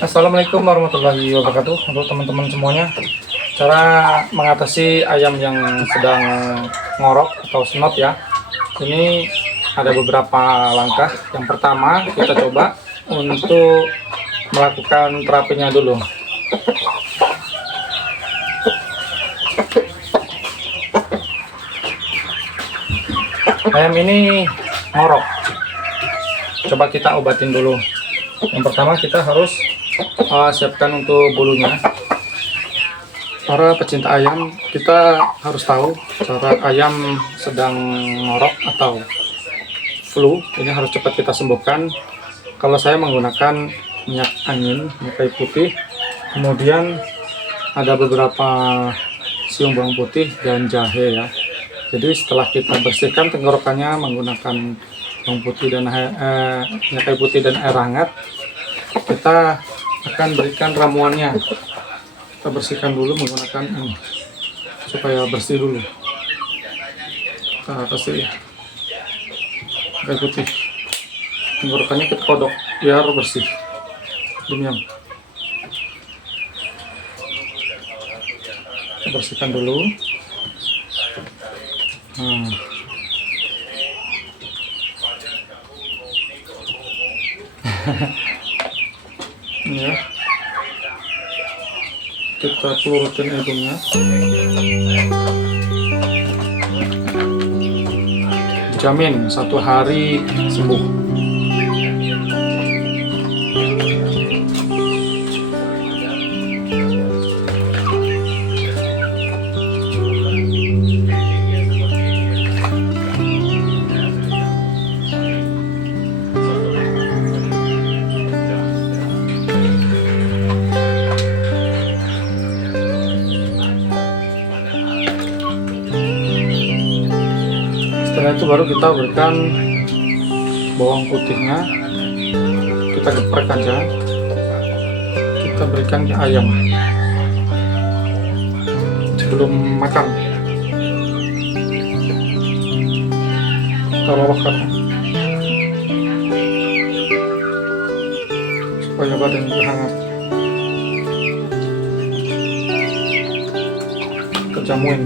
Assalamualaikum warahmatullahi wabarakatuh untuk teman-teman semuanya. Cara mengatasi ayam yang sedang ngorok atau snot ya. Ini ada beberapa langkah. Yang pertama kita coba untuk melakukan terapinya dulu. Ayam ini ngorok. Coba kita obatin dulu. Yang pertama kita harus siapkan untuk bulunya. Para pecinta ayam, kita harus tahu saat ayam sedang ngorok atau flu, ini harus cepat kita sembuhkan. Kalau saya menggunakan minyak angin, minyak kayu putih, kemudian ada beberapa siung bawang putih dan jahe ya. Jadi setelah kita bersihkan tenggorokannya menggunakan bawang putih dan minyak kayu putih dan air hangat, kita akan berikan ramuannya. Kita bersihkan dulu menggunakan ini supaya bersih dulu. Kita kasih kayu putih, tenggorokannya kita kodok biar bersih. Diam. Kita bersihkan dulu. Ya, kita pelurutin hidungnya, jamin 1 hari sembuh. Setelah itu baru kita berikan bawang putihnya, kita geprek aja, kita berikan ke ayam sebelum makan. Kita lolokkan supaya badannya hangat. Kita jamuin.